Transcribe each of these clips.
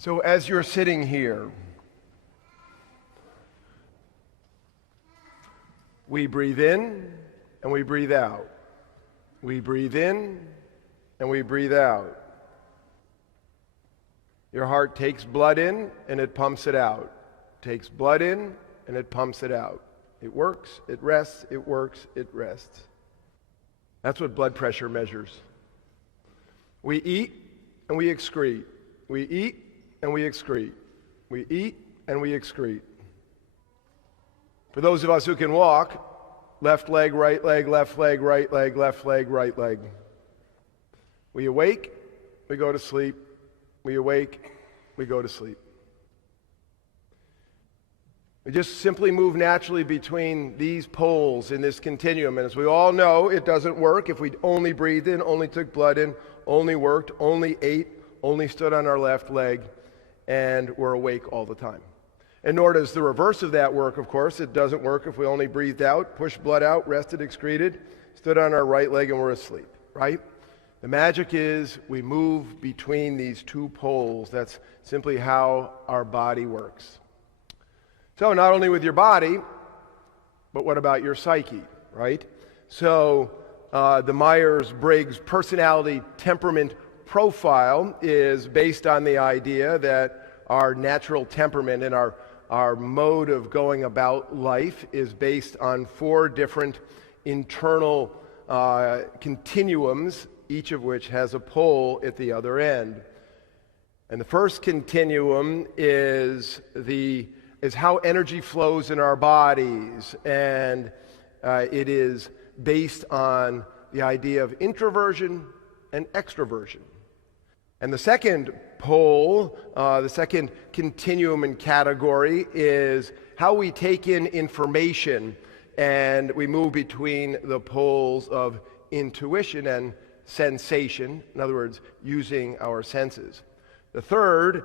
So as you're sitting here, we breathe in and we breathe out. We breathe in and we breathe out. Your heart takes blood in and it pumps it out. Takes blood in and it pumps it out. It works, it rests, it works, it rests. That's what blood pressure measures. We eat and we excrete. We eat and we excrete. We eat and we excrete. For those of us who can walk, left leg, right leg, left leg, right leg, left leg, right leg. We awake, we go to sleep. We awake, we go to sleep. We just simply move naturally between these poles in this continuum. And as we all know, it doesn't work if we only breathed in, only took blood in, only worked, only ate, only stood on our left leg, and we're awake all the time. And nor does the reverse of that work, of course. It doesn't work if we only breathed out, pushed blood out, rested, excreted, stood on our right leg, and we're asleep, right? The magic is we move between these two poles. That's simply how our body works. So not only with your body, but what about your psyche, right? So the Myers-Briggs personality temperament profile is based on the idea that our natural temperament and our mode of going about life is based on 4 different internal continuums, each of which has a pole at the other end. And the first continuum is how energy flows in our bodies, and it is based on the idea of introversion and extroversion. And the second pole, the second continuum and category, is how we take in information, and we move between the poles of intuition and sensation, in other words, using our senses. The third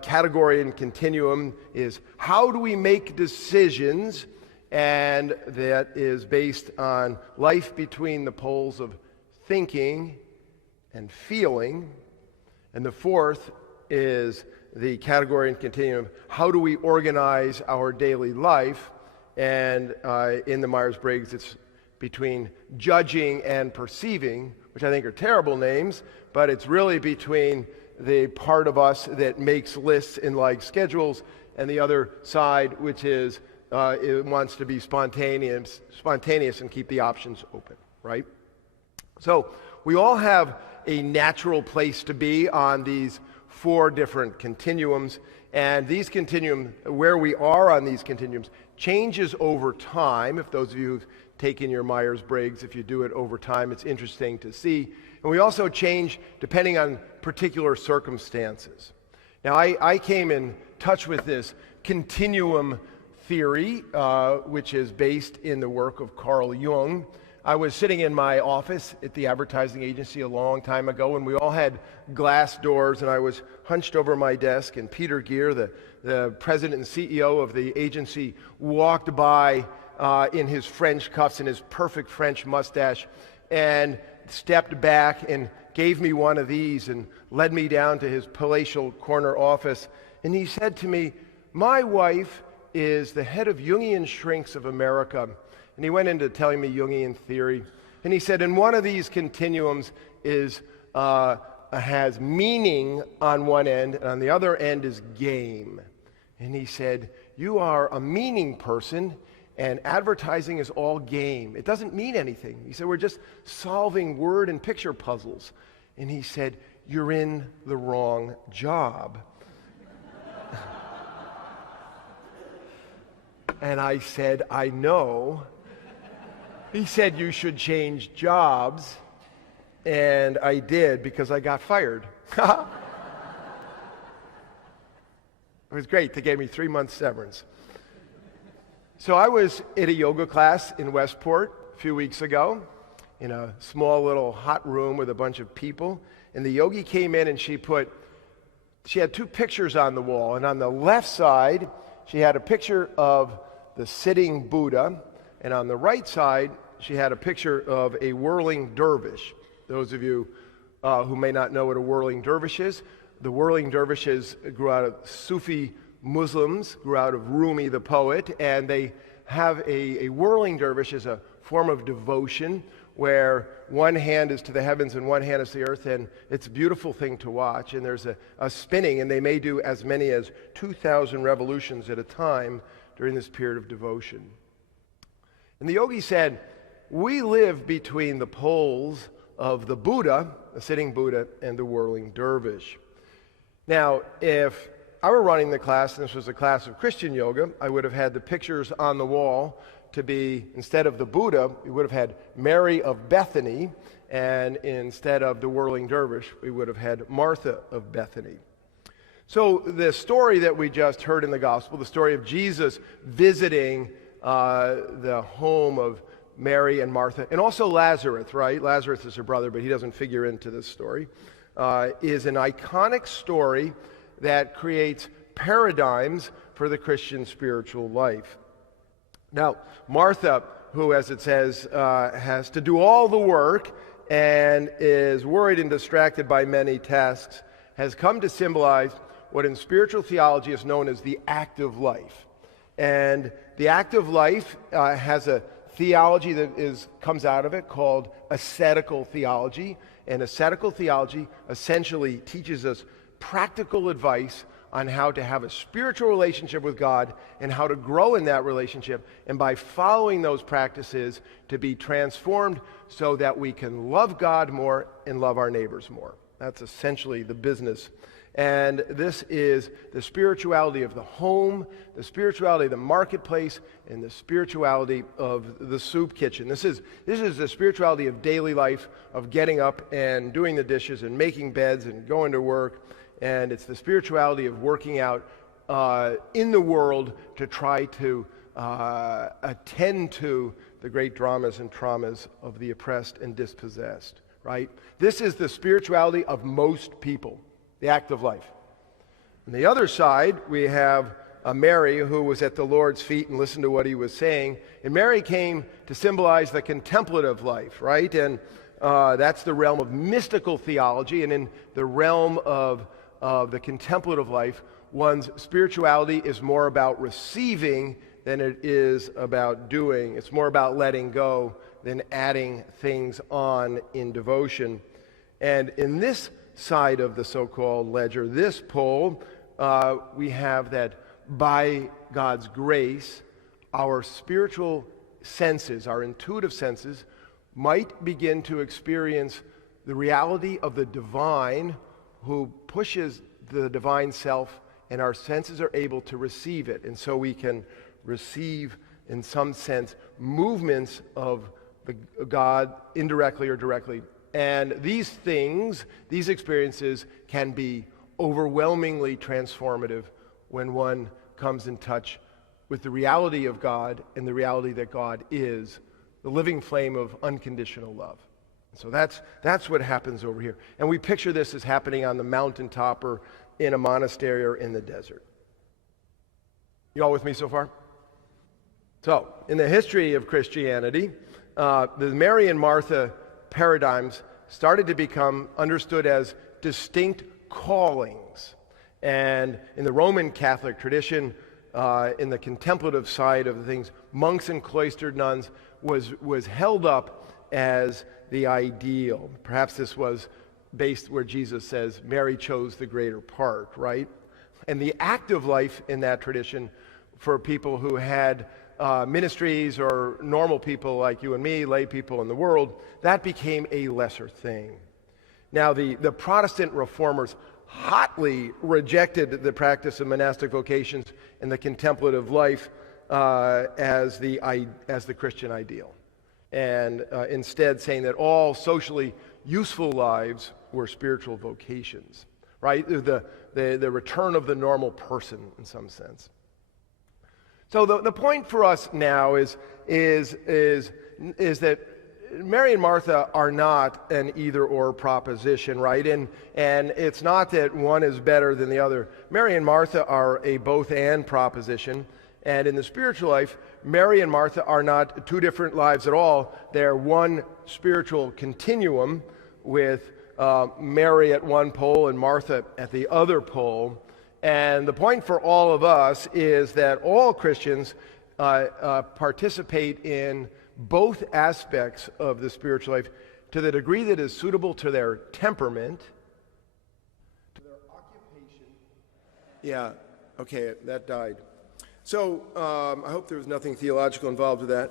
category and continuum is how do we make decisions, and that is based on life between the poles of thinking and feeling. And the fourth is the category and continuum, how do we organize our daily life? And in the Myers-Briggs, it's between judging and perceiving, which I think are terrible names, but it's really between the part of us that makes lists and likes schedules, and the other side, which is it wants to be spontaneous and keep the options open, right? So we all have a natural place to be on these 4 different continuums, and these continuums, where we are on these continuums, changes over time. If those of you who've taken your Myers-Briggs, if you do it over time, it's interesting to see. And we also change depending on particular circumstances. Now, I came in touch with this continuum theory, which is based in the work of Carl Jung. I was sitting in my office at the advertising agency a long time ago, and we all had glass doors, and I was hunched over my desk, and Peter Gear, the president and CEO of the agency, walked by in his French cuffs and his perfect French mustache, and stepped back and gave me one of these and led me down to his palatial corner office. And he said to me, "My wife is the head of Jungian Shrinks of America." And he went into telling me Jungian theory. And he said, and one of these continuums has meaning on one end, and on the other end is game. And he said, you are a meaning person, and advertising is all game. It doesn't mean anything. He said, we're just solving word and picture puzzles. And he said, you're in the wrong job. And I said, I know. He said, you should change jobs. And I did, because I got fired. It was great. They gave me 3 months severance. So I was at a yoga class in Westport a few weeks ago in a small little hot room with a bunch of people. And the yogi came in and she had 2 pictures on the wall. And on the left side, she had a picture of the sitting Buddha. And on the right side, she had a picture of a whirling dervish. Those of you who may not know what a whirling dervish is, The whirling dervishes grew out of Sufi Muslims, grew out of Rumi the poet, and they have a whirling dervish as a form of devotion where one hand is to the heavens and one hand is to the earth, and it's a beautiful thing to watch. And there's a spinning, and they may do as many as 2,000 revolutions at a time during this period of devotion. And the yogi said, we live between the poles of the Buddha, the sitting Buddha, and the whirling dervish. Now, if I were running the class, and this was a class of Christian yoga, I would have had the pictures on the wall to be, instead of the Buddha, we would have had Mary of Bethany, and instead of the whirling dervish, we would have had Martha of Bethany. So the story that we just heard in the gospel, the story of Jesus visiting the home of Mary and Martha, and also Lazarus, right? Lazarus is her brother, but he doesn't figure into this story, is an iconic story that creates paradigms for the Christian spiritual life. Now, Martha, who, as it says, has to do all the work and is worried and distracted by many tasks, has come to symbolize what in spiritual theology is known as the active life. And the active life has a theology that comes out of it called ascetical theology. And ascetical theology essentially teaches us practical advice on how to have a spiritual relationship with God and how to grow in that relationship, and by following those practices to be transformed so that we can love God more and love our neighbors more. That's essentially the business. And this is the spirituality of the home, the spirituality of the marketplace, and the spirituality of the soup kitchen. This is the spirituality of daily life, of getting up and doing the dishes and making beds and going to work. And it's the spirituality of working out in the world to try to attend to the great dramas and traumas of the oppressed and dispossessed, right? This is the spirituality of most people, the active life. On the other side, we have Mary, who was at the Lord's feet and listened to what he was saying. And Mary came to symbolize the contemplative life, right? And that's the realm of mystical theology. And in the realm of the contemplative life, one's spirituality is more about receiving than it is about doing. It's more about letting go than adding things on in devotion. And in this side of the so-called ledger, this pole, we have that by God's grace, our spiritual senses, our intuitive senses, might begin to experience the reality of the divine who pushes the divine self, and our senses are able to receive it. And so we can receive, in some sense, movements of the God indirectly or directly. And these things, these experiences can be overwhelmingly transformative when one comes in touch with the reality of God and the reality that God is, the living flame of unconditional love. So that's what happens over here. And we picture this as happening on the mountaintop or in a monastery or in the desert. You all with me so far? So, in the history of Christianity, the Mary and Martha paradigms started to become understood as distinct callings. And in the Roman Catholic tradition, in the contemplative side of things, monks and cloistered nuns was held up as the ideal. Perhaps this was based where Jesus says Mary chose the greater part, right? And the active life in that tradition for people who had ministries or normal people like you and me, lay people in the world, that became a lesser thing. Now, the Protestant reformers hotly rejected the practice of monastic vocations and the contemplative life as the Christian ideal, and instead saying that all socially useful lives were spiritual vocations, right? The return of the normal person in some sense. So the point for us now is that Mary and Martha are not an either-or proposition, right? And it's not that one is better than the other. Mary and Martha are a both-and proposition. And in the spiritual life, Mary and Martha are not two different lives at all. They're one spiritual continuum with Mary at one pole and Martha at the other pole. And the point for all of us is that all Christians participate in both aspects of the spiritual life to the degree that is suitable to their temperament, to their occupation. Yeah, okay, that died. So I hope there was nothing theological involved with that.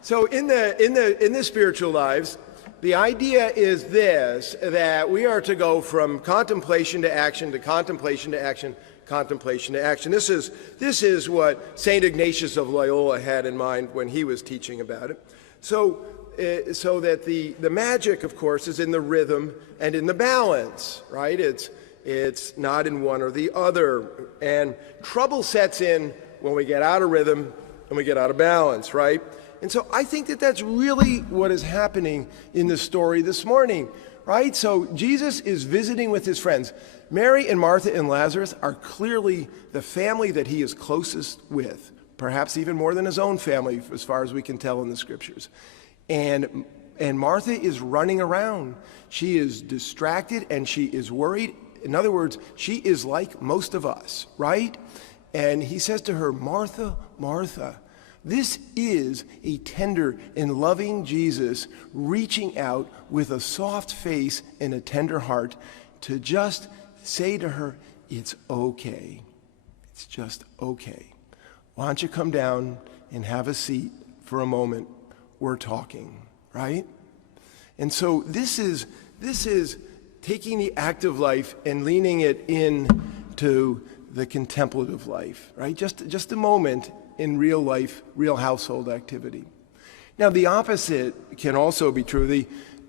So in the spiritual lives, the idea is this, that we are to go from contemplation to action, to contemplation to action, contemplation to action. This is what St. Ignatius of Loyola had in mind when he was teaching about it. So that the magic, of course, is in the rhythm and in the balance, right? It's not in one or the other. And trouble sets in when we get out of rhythm and we get out of balance, right? And so I think that that's really what is happening in the story this morning, right? So Jesus is visiting with his friends. Mary and Martha and Lazarus are clearly the family that he is closest with, perhaps even more than his own family, as far as we can tell in the scriptures. And Martha is running around. She is distracted and she is worried. In other words, she is like most of us, right? And he says to her, Martha, Martha. This is a tender and loving Jesus reaching out with a soft face and a tender heart to just say to her, it's okay. It's just okay. Why don't you come down and have a seat for a moment? We're talking, right? And so this is taking the active life and leaning it into the contemplative life, right? Just a moment in real life, real household activity. Now, the opposite can also be true.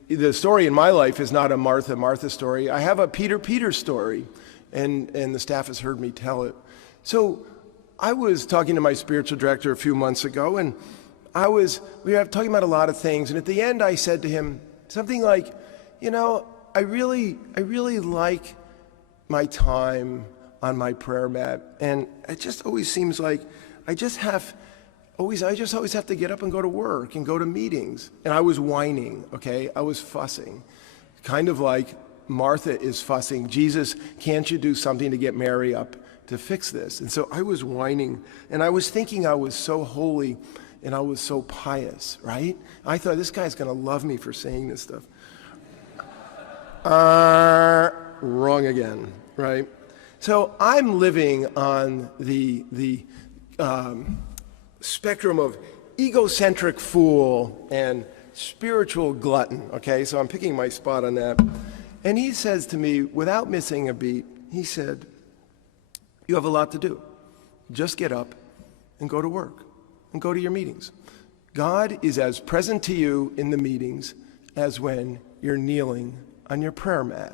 The story in my life is not a Martha story. I have a Peter story, and the staff has heard me tell it. So I was talking to my spiritual director a few months ago, and we were talking about a lot of things, and at the end I said to him something like, I really like my time on my prayer mat, and it just always seems like I just always have to get up and go to work and go to meetings. And I was whining, okay? I was fussing. Kind of like Martha is fussing. Jesus, can't you do something to get Mary up to fix this? And so I was whining, and I was thinking I was so holy and I was so pious, right? I thought, this guy's going to love me for saying this stuff. Wrong again, right? So I'm living on the spectrum of egocentric fool and spiritual glutton, okay? So I'm picking my spot on that. And he says to me, without missing a beat, he said, you have a lot to do. Just get up and go to work and go to your meetings. God is as present to you in the meetings as when you're kneeling on your prayer mat,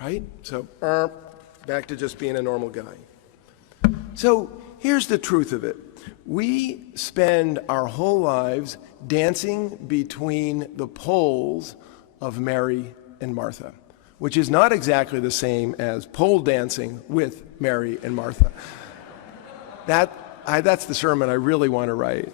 right? So back to just being a normal guy. So here's the truth of it. We spend our whole lives dancing between the poles of Mary and Martha, which is not exactly the same as pole dancing with Mary and Martha. That's the sermon I really want to write.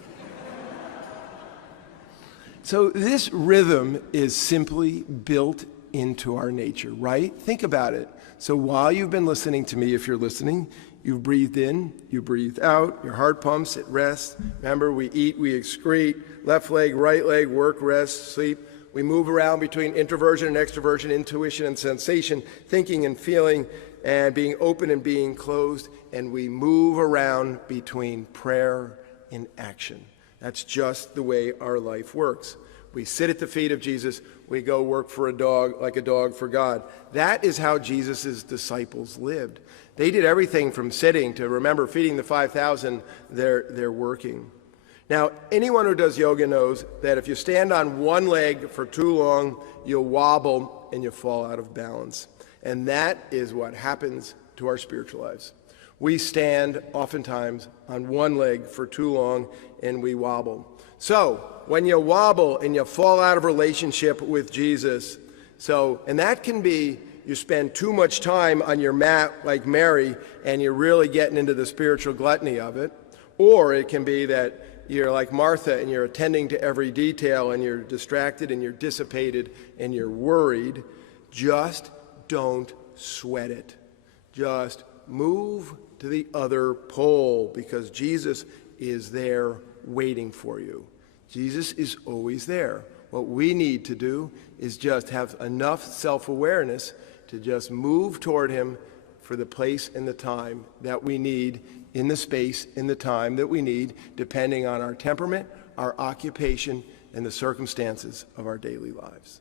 So this rhythm is simply built into our nature, right? Think about it. So while you've been listening to me, if you're listening, you've breathed in, you breathed out, your heart pumps, it rests. Remember, we eat, we excrete, left leg, right leg, work, rest, sleep. We move around between introversion and extroversion, intuition and sensation, thinking and feeling, and being open and being closed. And we move around between prayer and action. That's just the way our life works. We sit at the feet of Jesus. We go work for a dog, like a dog for God. That is how Jesus' disciples lived. They did everything from sitting to, remember, feeding the 5,000, they're working. Now, anyone who does yoga knows that if you stand on one leg for too long, you'll wobble and you'll fall out of balance. And that is what happens to our spiritual lives. We stand oftentimes on one leg for too long and we wobble. So when you wobble and you fall out of relationship with Jesus, and that can be you spend too much time on your mat like Mary and you're really getting into the spiritual gluttony of it, or it can be that you're like Martha and you're attending to every detail and you're distracted and you're dissipated and you're worried, just don't sweat it. Just move to the other pole, because Jesus is there waiting for you. Jesus is always there. What we need to do is just have enough self-awareness to just move toward him for the place and the time that we need, in the space, in the time that we need, depending on our temperament, our occupation, and the circumstances of our daily lives.